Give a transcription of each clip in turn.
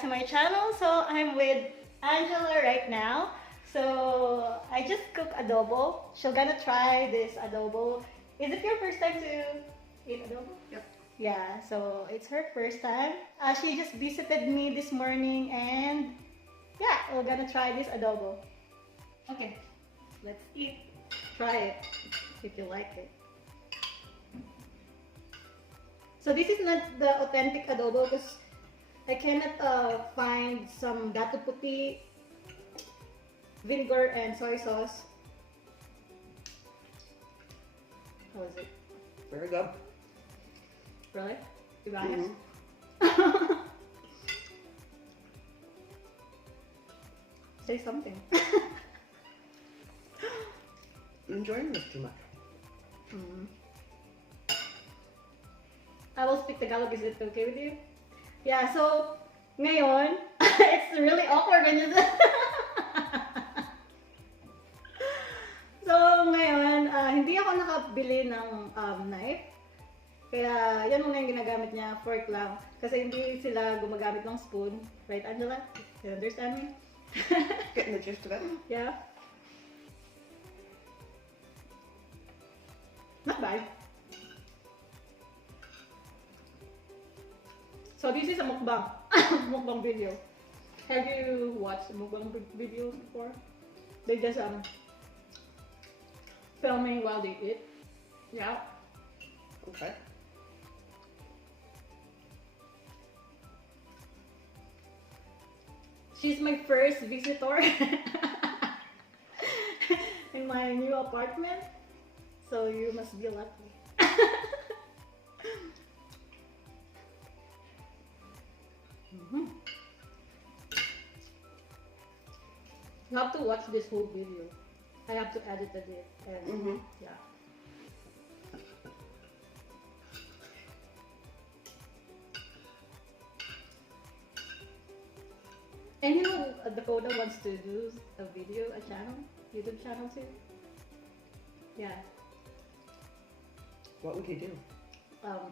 back to my channel. So I'm with Angela right now. So I just cooked adobo. She's gonna try this adobo. Is it your first time to eat adobo? Yep. Yeah, so it's her first time. She just visited me this morning and yeah, we're gonna try this adobo. Okay, let's eat. Try it if you like it. So this is not the authentic adobo because I cannot find some gato puti, vinegar and soy sauce. How is it? Very good. Really? To be honest? Say something. I'm enjoying this too much. I will speak Tagalog. Is it okay with you? Yeah, so ngayon, it's really awkward when you So ngayon, hindi ako nakabili ng knife. Kaya yan muna yung ginagamit niya, fork lang. Kasi hindi sila gumagamit ng spoon. Right, Angela? You understand me? Getting the gist of it. Yeah. Not bad. So this is a mukbang. Mukbang video. Have you watched mukbang videos before? They just filming while they eat. Yeah. Okay. She's my first visitor in my new apartment. So you must be lucky. You have to watch this whole video. I have to edit it and yeah. And you know, Dakota wants to do a video, a channel, YouTube channel too. Yeah. What would you do?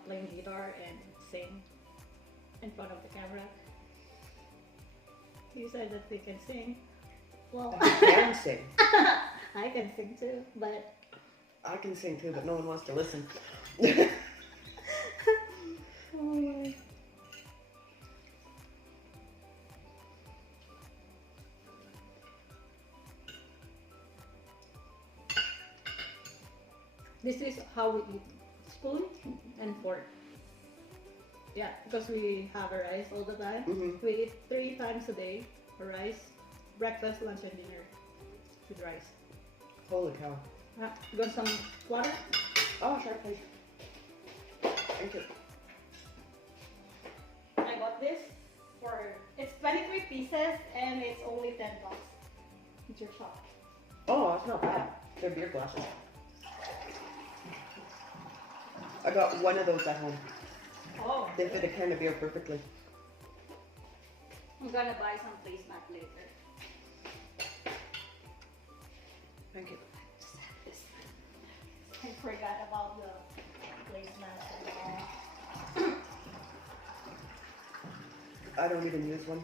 Playing guitar and sing in front of the camera. You said that they can sing. Well, I can sing. I can sing too, but I can sing too, but no one wants to listen. oh my. This is how we eat. Spoon and fork. Yeah, because we have a rice all the time. We eat 3 times a day. Rice, breakfast, lunch, and dinner with rice. Holy cow. You want some water? Oh, sure, please. Thank you. I got this for, it's 23 pieces and it's only 10 bucks. It's your shop. Oh, that's not bad. They're beer glasses. I got one of those at home. Oh. They fit a can of beer perfectly. I'm gonna buy some placemat later. Thank you. I forgot about the placemat and all. I don't even use one.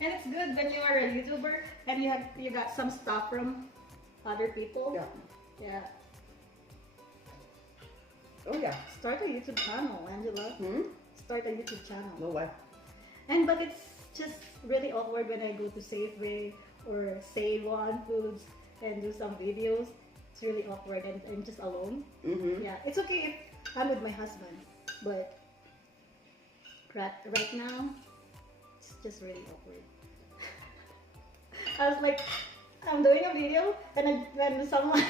And it's good when you are a YouTuber and you got some stuff from other people. Yeah. Yeah. Oh yeah. Start a YouTube channel, Angela. Start a YouTube channel. No way. But it's just really awkward when I go to Safeway or Save On Foods and do some videos. It's really awkward and I'm just alone. Yeah, it's okay if I'm with my husband, but right now, it's just really awkward. I was like, I'm doing a video and then someone,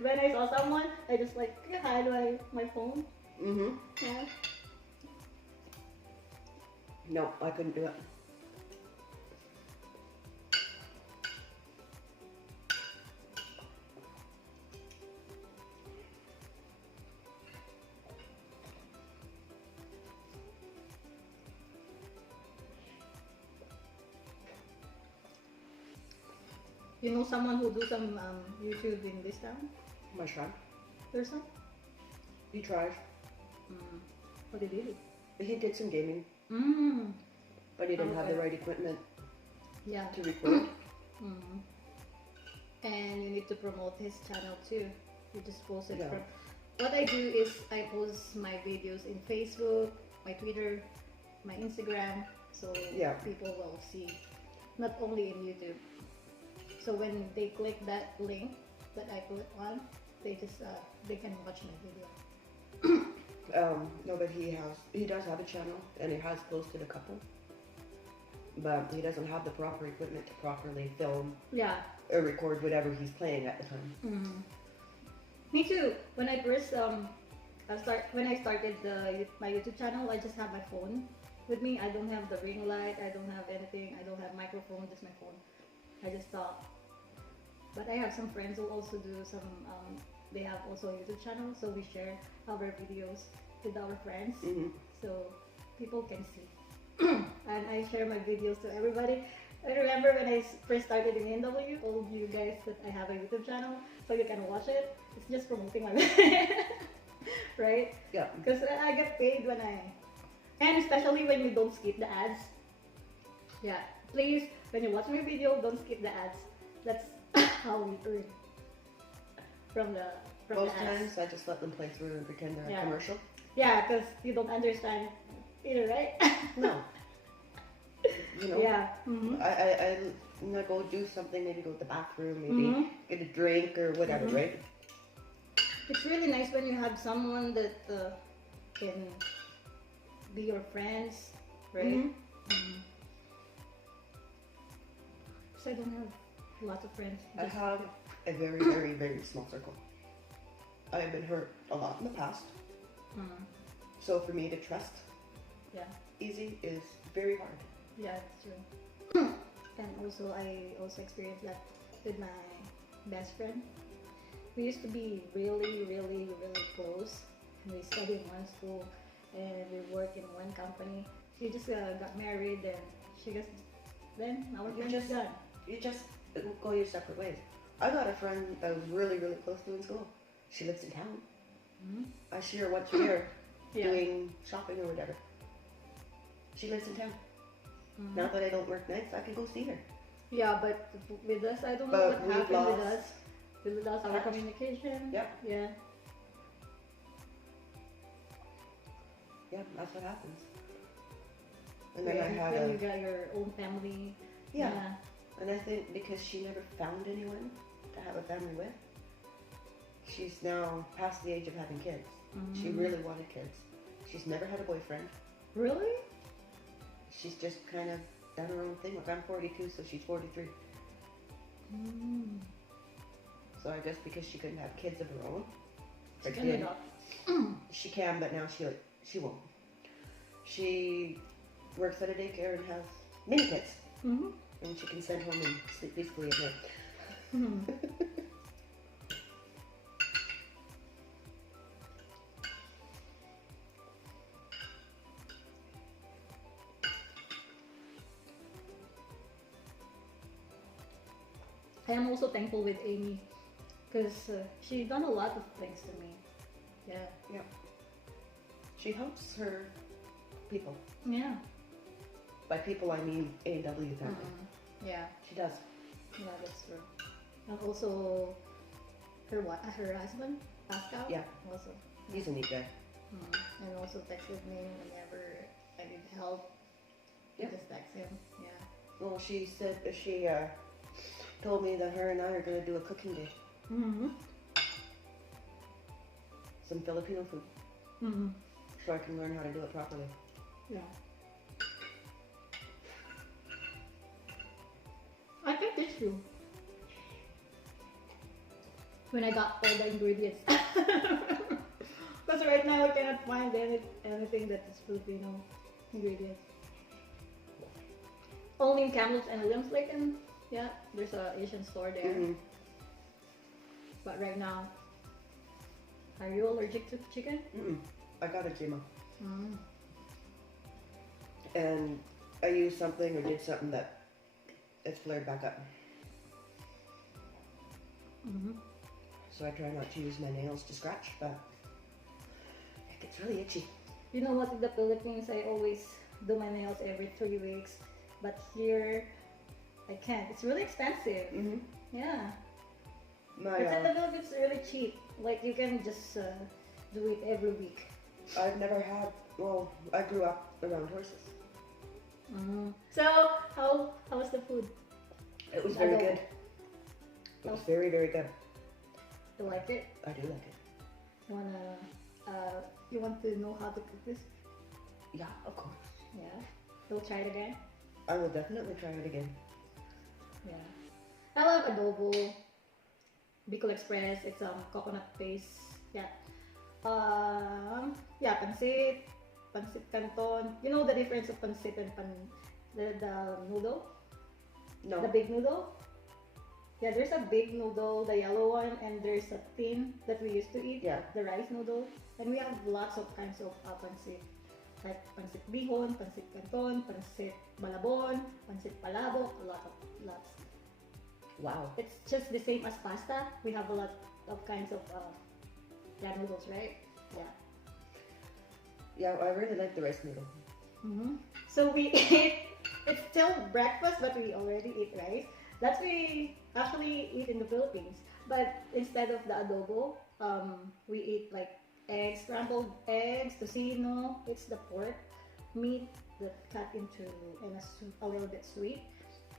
when I saw someone, I just like hide my phone. Yeah. No, I couldn't do it. You know someone who do some YouTube in this town? My son. There's some? He tries. What did he do? He did some gaming, Mm. but he didn't have the Okay. right equipment Yeah. to record. Mm. And you need to promote his channel too. You just post it Yeah. from. What I do is I post my videos in Facebook, my Twitter, my Instagram, so Yeah. people will see. Not only in YouTube. So when they click that link that I put on, they just they can watch my video. No, but he does have a channel, and he has posted a couple, but he doesn't have the proper equipment to properly film Yeah. or record whatever he's playing at the time. Mm-hmm. Me too. When I first when I started my YouTube channel, I just have my phone with me. I don't have the ring light. I don't have anything. I don't have microphone. Just my phone. I just talk. But I have some friends who also do some. They have also a YouTube channel, so we share our videos with our friends, so people can see. And I share my videos to everybody. I remember when I first started in NW, told you guys that I have a YouTube channel, so you can watch it. It's just promoting my right? Yeah. Because I get paid when and especially when you don't skip the ads. Yeah, please, when you watch my video, don't skip the ads. That's how we earn from the Most ads. times I just let them play through and pretend they're Yeah. a commercial. Yeah, because you don't understand either, right? No. You know? Yeah. Mm-hmm. I'm gonna go do something, maybe go to the bathroom, maybe get a drink or whatever, right? It's really nice when you have someone that can be your friends, right? So I don't have lots of friends. I have a very, very, very small circle. I have been hurt a lot in the past. So for me to trust easy is very hard. Yeah, it's true. And also, I also experienced that with my best friend. We used to be really, really, really close. We studied in one school and we worked in one company. She just got married and she just, then our friends done. You just go your separate ways. I got a friend that was really, really close to in school. She lives in town. I see her once a year doing shopping or whatever. She lives in town. Now that I don't work nights, I can go see her. Yeah, but with us, I don't know But what we've happened with lost us. We lost our touch. communication. Yep. Yeah. Yeah, that's what happens. And then Yeah, I had then you got your own family. Yeah. And I think because she never found anyone to have a family with, she's now past the age of having kids. She really wanted kids. She's never had a boyfriend. Really? She's just kind of done her own thing. Like I'm 42, so she's 43. So I guess because she couldn't have kids of her own, She or can adopt. she can, but now she won't. She works at a daycare and has mini kids, and she can send home and sleep peacefully at night. I am also thankful with Amy because she done a lot of things to me. Yeah. Yeah. She helps her people. Yeah. By people, I mean A&W family. Yeah. She does. Yeah, that's true. And also her husband, Pascal. Yeah. Also. He's a neat guy. And also texted me whenever I need help. Yeah. Just text him. Yeah. Well, she said she told me that her and I are going to do a cooking day. Some Filipino food. So I can learn how to do it properly. Yeah. I can teach you. When I got all the ingredients. Because right now I cannot find anything that is Filipino ingredients. Only in Kamloops and Williams Lake, and yeah, there's a Asian store there. But right now, are you allergic to chicken? I got eczema. And I used something or did something that it's flared back up. So I try not to use my nails to scratch, but it gets really itchy. You know what, in the Philippines, I always do my nails every 3 weeks. But here, I can't. It's really expensive. Yeah. But in the Philippines, it's really cheap. Like, you can just do it every week. I've never had, well, I grew up around horses. So, how was the food? It was very good. It was very, very good. You like it? I do like it. You want to know how to cook this? Yeah, of course. Yeah. You'll try it again? I will definitely try it again. Yeah. I love adobo. Bicol Express. It's coconut paste. Yeah. Yeah, pancit canton. You know the difference of pancit and the noodle? No. The big noodle? Yeah, there's a big noodle, the yellow one, and there's a thin that we used to eat, the rice noodle. And we have lots of kinds of pancit. Like pancit bihon, pancit canton, pancit balabon, pancit palabok, lots. Wow. It's just the same as pasta. We have a lot of kinds of noodles, right? Yeah. Yeah, I really like the rice noodle. So we eat, it's still breakfast, but we already eat rice. That's we actually eat in the Philippines. But instead of the adobo, we eat like eggs, scrambled eggs, tocino. It's the pork meat that cut into a little bit sweet.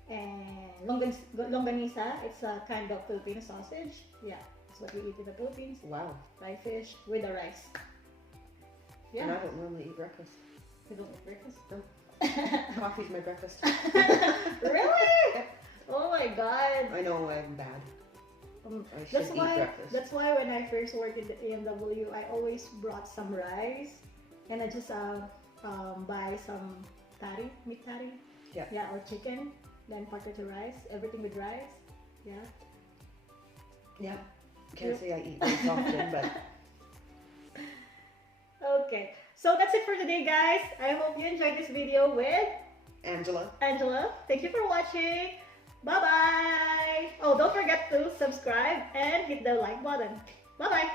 And longanisa, it's a kind of Filipino sausage. Yeah, that's what we eat in the Philippines. Wow. Fried fish with the rice. Yeah. And I don't normally eat breakfast. You don't eat breakfast? No. Coffee's my breakfast. Really? Oh my god. I know I'm bad. I should that's eat why breakfast. that's why when I first worked in the AMW, I always brought some rice, and I just buy some meat tari, or chicken, then part it to rice, everything with rice. Yeah. Can't say I eat very often, but okay. So that's it for today, guys. I hope you enjoyed this video with Angela. Thank you for watching. Bye bye. Oh, don't forget to subscribe and hit the like button. Bye bye.